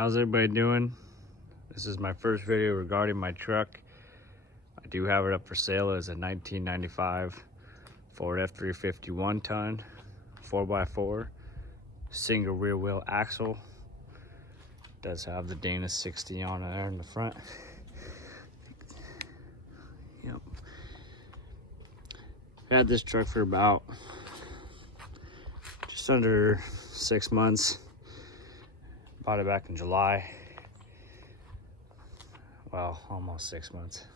How's everybody doing? This is my first video regarding my truck. I do have it up for sale as a 1995 Ford F-350 1-ton 4x4 single rear wheel axle. It does have the Dana 60 on there in the front. Yep. Had this truck for about just under 6 months. Bought it back in July. Well, almost 6 months.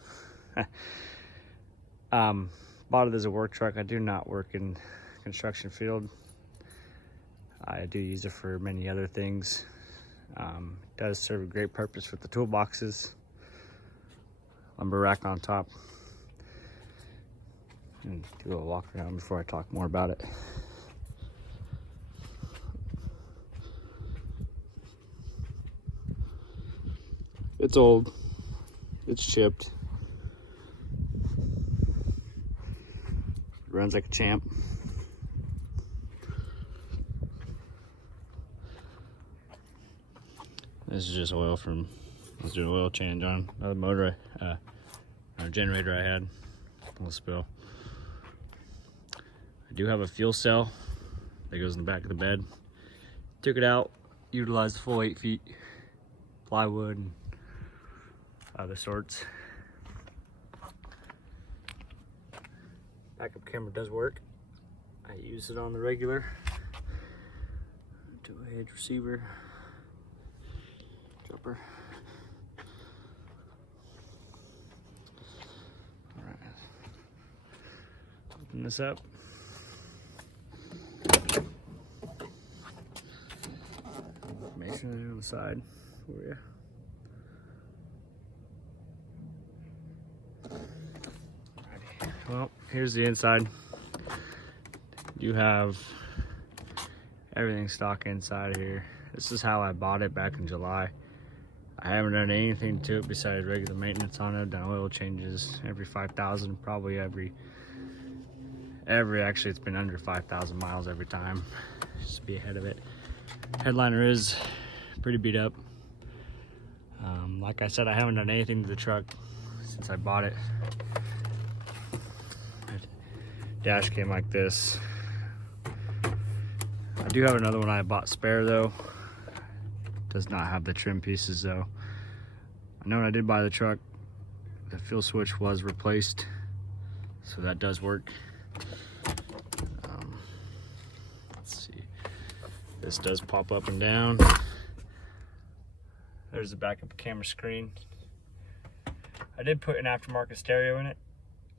Bought it as a work truck. I do not work in construction field. I do use it for many other things. It does serve a great purpose with the toolboxes. Lumber rack on top. And do a little walk around before I talk more about it. It's old, it's chipped, runs like a champ. This is just oil from, let's do an oil change on another motor, or generator I had, a little spill. I do have a fuel cell that goes in the back of the bed. Took it out, utilized the full 8 feet, plywood, and other sorts. Backup camera does work. I use it on the regular. 2-edge receiver, jumper. All right, open this up. Information on the side for you. Well, here's the inside. You have everything stock inside here. This is how I bought it back in July. I haven't done anything to it besides regular maintenance on it. Done oil changes every 5,000, probably every actually it's been under 5,000 miles every time. Just to be ahead of it. Headliner is pretty beat up. Like I said, I haven't done anything to the truck since I bought it. Dash came like this. I do have another one I bought spare though. Does not have the trim pieces though. I know when I did buy the truck, the fuel switch was replaced, so that does work. Let's see. This does pop up and down. There's the backup camera screen. I did put an aftermarket stereo in it.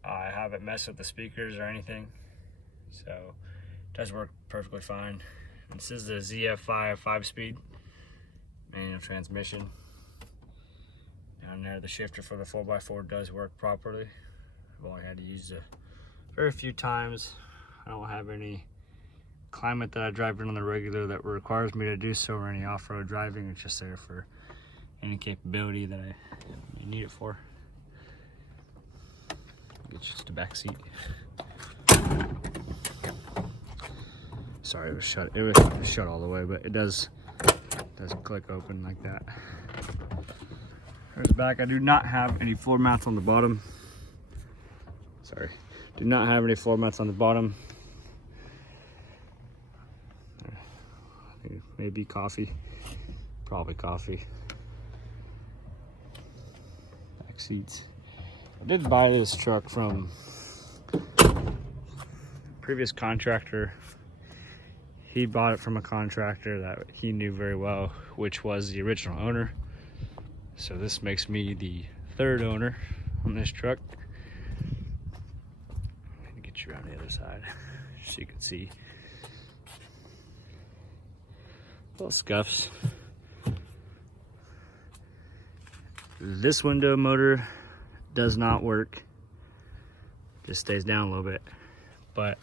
I haven't messed with the speakers or anything, so it does work perfectly fine. And this is the ZF5 5-speed manual transmission. Down there, the shifter for the 4x4 does work properly. I've only had to use it very few times. I don't have any climate that I drive in on the regular that requires me to do so, or any off-road driving. It's just there for any capability that I may need it for. It's just a back seat. Sorry, it was shut. It was shut all the way, but it does click open like that. There's the back. I do not have any floor mats on the bottom. Sorry, do not have any floor mats on the bottom. I think maybe coffee, probably coffee. Back seats. I did buy this truck from a previous contractor. He bought it from a contractor that he knew very well, which was the original owner. So this makes me the third owner on this truck. Let me get you around the other side so you can see. Little scuffs. This window motor does not work. Just stays down a little bit, but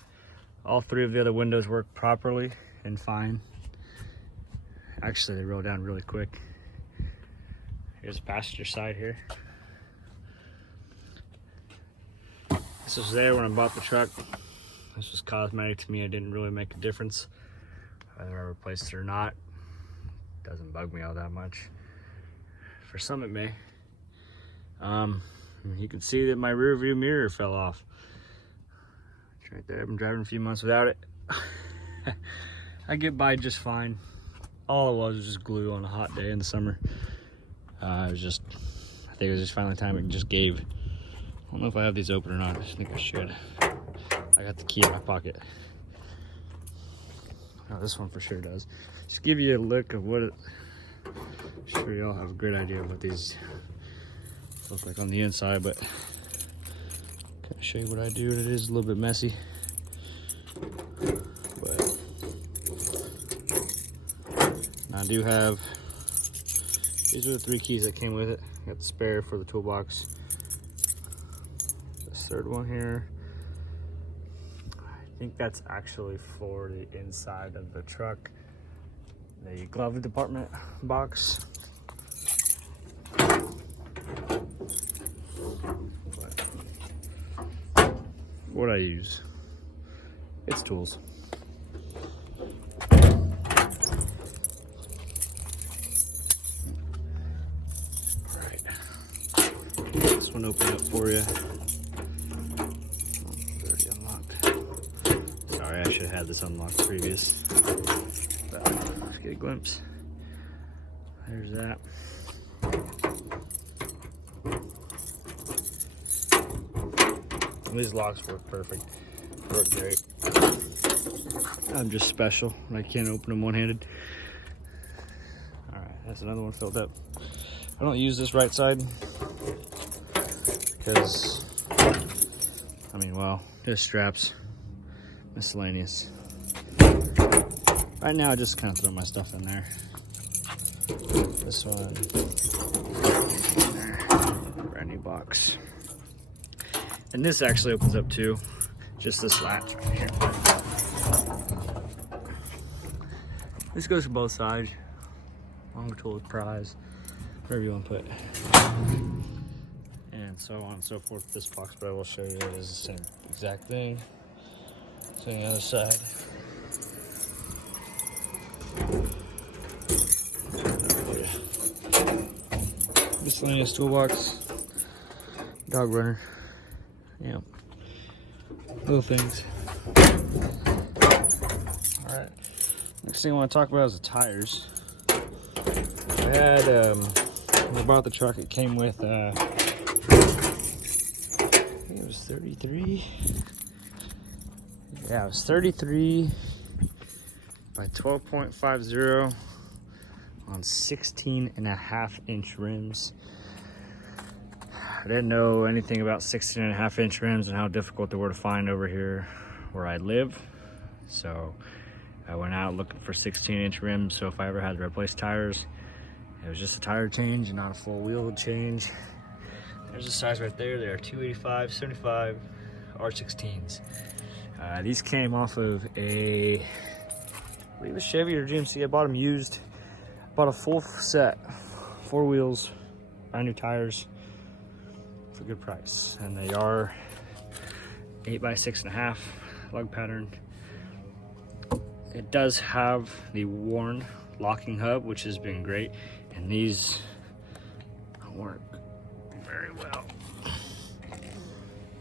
all 3 of the other windows work properly and fine. Actually, they roll down really quick. Here's the passenger side here. This was there when I bought the truck. This was cosmetic to me. It didn't really make a difference whether I replaced it or not. doesn't bug me all that much. For some it may. You can see that my rear view mirror fell off. It's right there. I've been driving a few months without it. I get by just fine. All it was just glue on a hot day in the summer. I think it was just finally time it just gave. I don't know if I have these open or not. I think I should. I got the key in my pocket. Oh, this one for sure does. Just give you a look of what it, I'm sure y'all have a great idea of what these look like on the inside, but kind of show you what I do. It is a little bit messy, but I do have, these are the 3 keys that came with it. Got the spare for the toolbox. This third one here, I think that's actually for the inside of the truck. The glove department box. What I use, it's tools. Alright, this one open up for you. It's already unlocked. Sorry, I should have had this unlocked previous. But let's get a glimpse. There's that. These locks work perfect. Work great. I'm just special. I can't open them one-handed. Alright, that's another one filled up. I don't use this right side because, I mean, well, there's straps, miscellaneous. Right now, I just kind of throw my stuff in there. This one, brand new box. And this actually opens up too, just this latch right here. This goes for both sides. Longer tool with prize, whatever you want to put. And so on and so forth with this box, but I will show you it is the same exact thing. So on the other side. Miscellaneous toolbox, dog runner. Yeah, little things. All right, next thing I want to talk about is the tires. I had, when I bought the truck, it came with, I think it was 33. Yeah, it was 33 by 12.50 on 16.5-inch rims. I didn't know anything about 16.5-inch rims and how difficult they were to find over here where I live. So I went out looking for 16-inch rims. So if I ever had to replace tires, it was just a tire change and not a full wheel change. There's a size right there. They are 285, 75 R16s. These came off of I believe a Chevy or GMC. I bought them used. Bought a full set, 4 wheels, brand new tires. For a good price, and they are 8 by 6.5 lug pattern. It does have the worn locking hub, which has been great, and these work very well.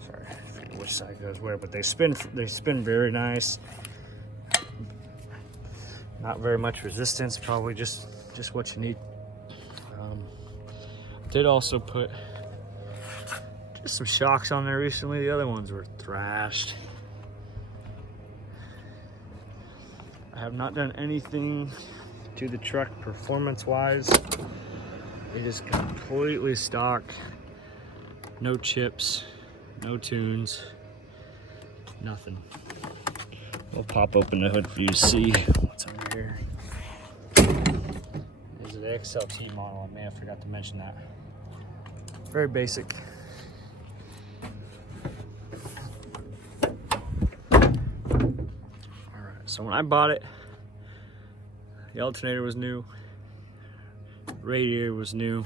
Sorry, I forget which side goes where, but they spin very nice. Not very much resistance, probably just what you need. Did also put just some shocks on there recently. The other ones were thrashed. I have not done anything to the truck performance-wise. It is completely stock. No chips, no tunes, nothing. We'll pop open the hood for you to see what's under here. This is the XLT model. I may have forgot to mention that. Very basic. So when I bought it, the alternator was new, radiator was new,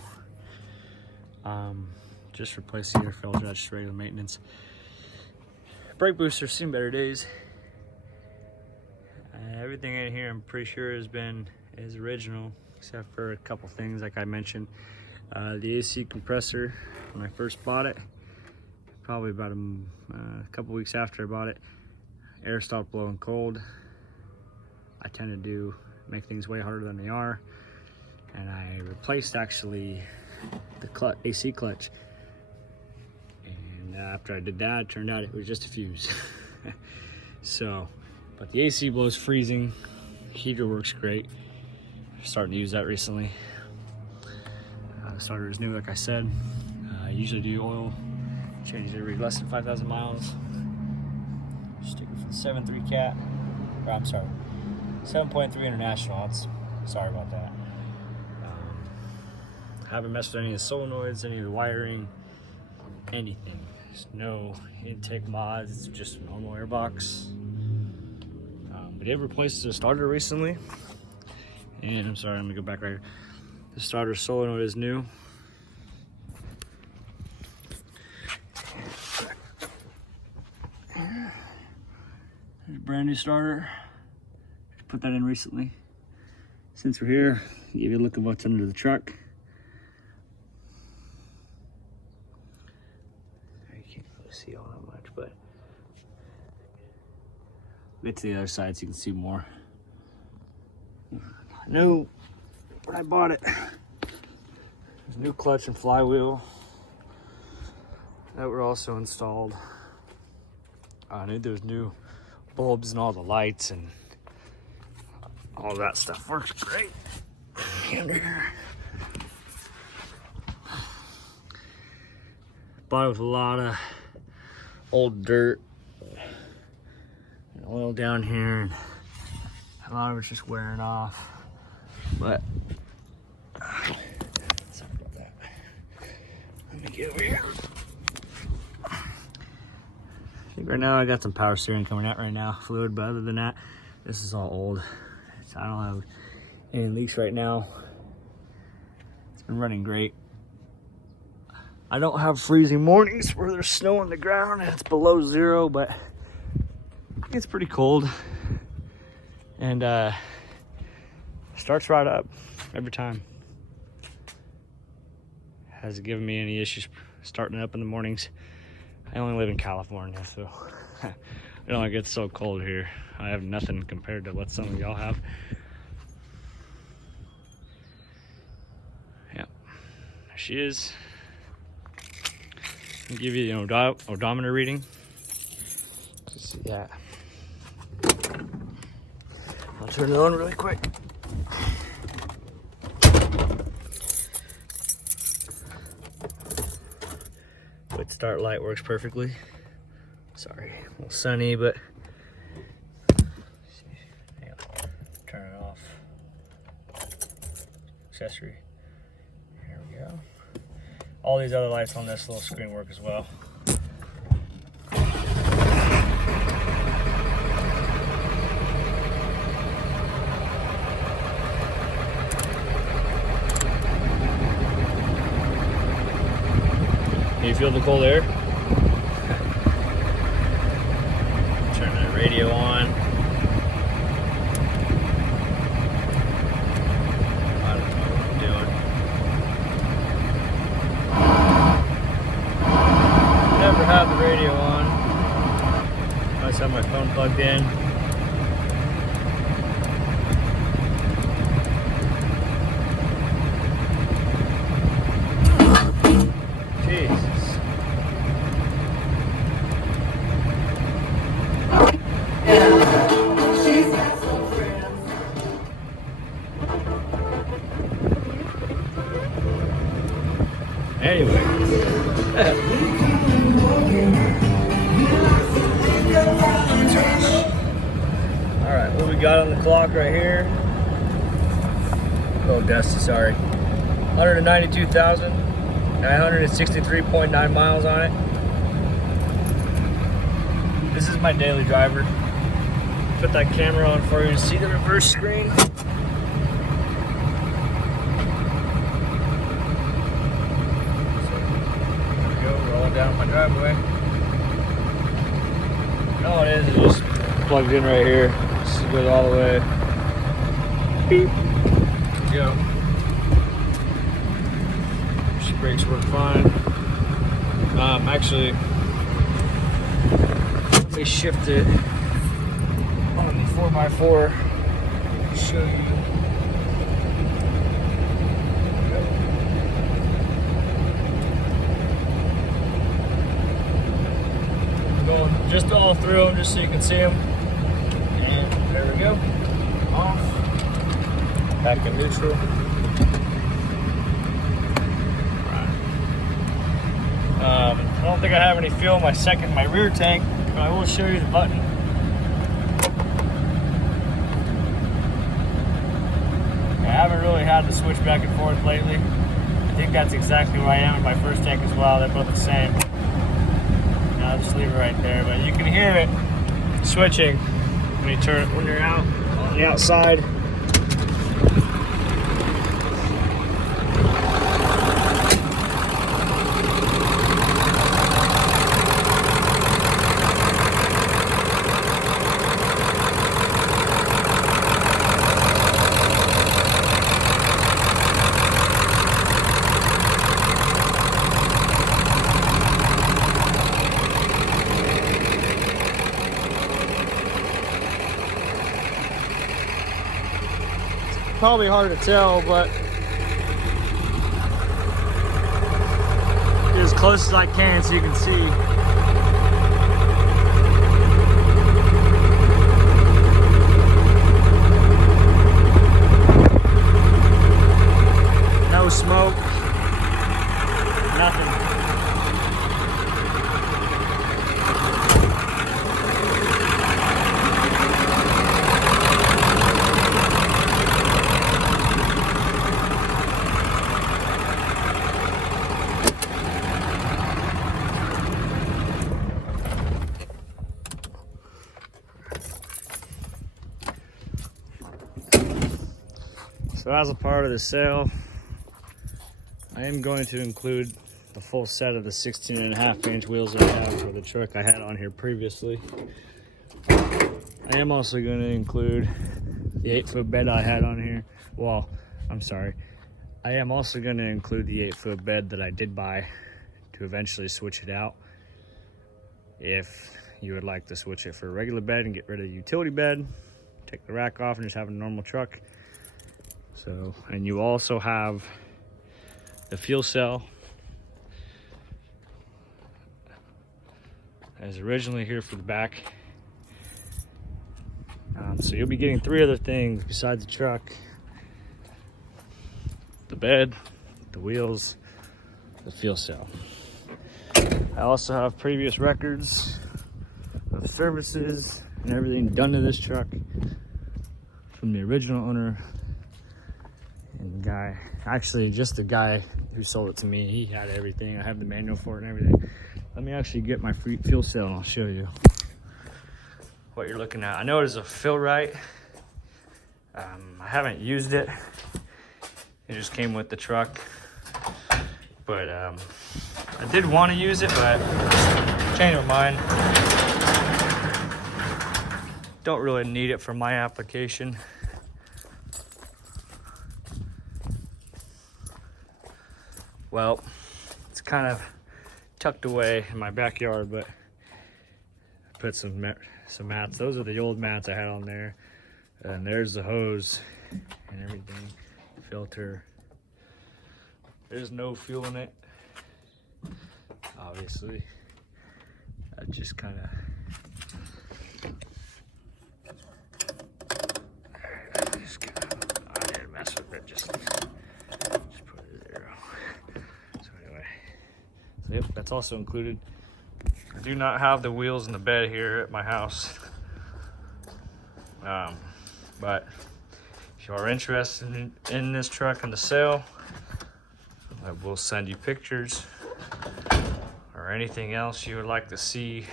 just replaced the air filter, that's just regular maintenance. Brake booster's seen better days. Everything in here I'm pretty sure is original, except for a couple things like I mentioned. The AC compressor, when I first bought it, probably about a couple weeks after I bought it, air stopped blowing cold. I tend to make things way harder than they are, and I replaced actually the AC clutch, and after I did that, it turned out it was just a fuse. So, but the AC blows freezing, heater works great. Starting to use that recently. The starter is new, like I said. I usually do oil change every less than 5,000 miles. Sticker for the 7.3 cat, or I'm sorry, 7.3 international. Sorry about that. Haven't messed with any of the solenoids, any of the wiring, anything. There's no intake mods, it's just a normal airbox. We did replace the starter recently. And I'm sorry, I'm gonna go back right here. The starter solenoid is new. There's a brand new starter. Put that in recently. Since we're here, I'll give you a look at what's under the truck. You can't really see all that much, but get to the other side so you can see more. I knew when I bought it, there's a new clutch and flywheel that were also installed. I knew there was new bulbs and all the lights and all that stuff works great. Under here. Bought it with a lot of old dirt and oil down here, and a lot of it's just wearing off. But sorry about that. Let me get over here. I think right now I got some power steering coming out right now, fluid, but other than that, this is all old. So I don't have any leaks right now. It's been running great. I don't have freezing mornings where there's snow on the ground and it's below zero, but it's pretty cold. And starts right up every time. Hasn't given me any issues starting up in the mornings. I only live in California, so it only gets so cold here. I have nothing compared to what some of y'all have. Yeah, there she is. I'll give you an odometer reading. Just see that. I'll turn it on really quick. Quick start light works perfectly. Sorry, a little sunny, but turn it off. Accessory. Here we go. All these other lights on this little screen work as well. Can you feel the cold air? Turn the radio on. I don't know what I'm doing. Never have the radio on. I just have my phone plugged in. Anyway. Alright, what we got on the clock right here? Oh, dusty, sorry. 192,963.9 miles on it. This is my daily driver. Put that camera on for you to see the reverse screen. Down my driveway. All it is just plugged in right here. Just goes all the way. Beep. Go. brakes work fine. Actually, let me shift it on the 4x4 to show you. Going just all through them just so you can see them. And there we go. Off. Back in neutral. I don't think I have any fuel in my rear tank, but I will show you the button. I haven't really had to switch back and forth lately. I think that's exactly where I am in my first tank as well. They're both the same. And I'll just leave it right there, but you can hear it switching when you're out on the outside. Probably hard to tell, but get as close as I can so you can see. No smoke, nothing. So as a part of the sale, I am going to include the full set of the 16.5-inch wheels that I have for the truck I had on here previously. I am also going to include the 8-foot bed I had on here. Well, I'm sorry. I am also going to include the 8-foot bed that I did buy to eventually switch it out. If you would like to switch it for a regular bed and get rid of the utility bed, take the rack off and just have a normal truck. So, and you also have the fuel cell as originally here for the back. So you'll be getting 3 other things besides the truck: the bed, the wheels, the fuel cell. I also have previous records of services and everything done to this truck from the original owner. And the guy, actually just the guy who sold it to me, he had everything. I have the manual for it and everything. Let me actually get my fuel cell and I'll show you what you're looking at. I know it is a Fill-Rite. I haven't used it. It just came with the truck. But I did want to use it, but changed my mind. Don't really need it for my application. Well, it's kind of tucked away in my backyard, but I put some mats. Those are the old mats I had on there. And there's the hose and everything, filter. There's no fuel in it, obviously. I just kind of, I didn't mess with it, just put it there. So anyway, so yep, that's also included. I do not have the wheels in the bed here at my house. But if you are interested in this truck on the sale, I will send you pictures or anything else you would like to see.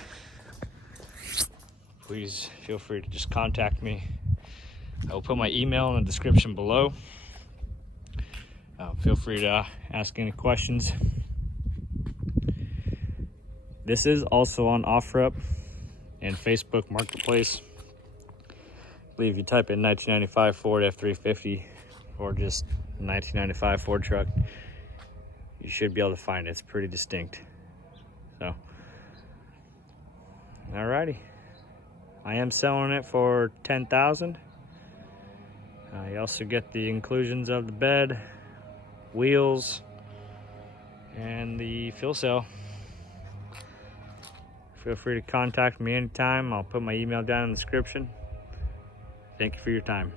Please feel free to just contact me. I will put my email in the description below. Feel free to ask any questions. This is also on OfferUp and Facebook Marketplace. I believe you type in 1995 Ford F-350 or just 1995 Ford truck, you should be able to find it. It's pretty distinct. So, alrighty. I am selling it for $10,000. You also get the inclusions of the bed, wheels, and the fuel cell. Feel free to contact me anytime. I'll put my email down in the description. Thank you for your time.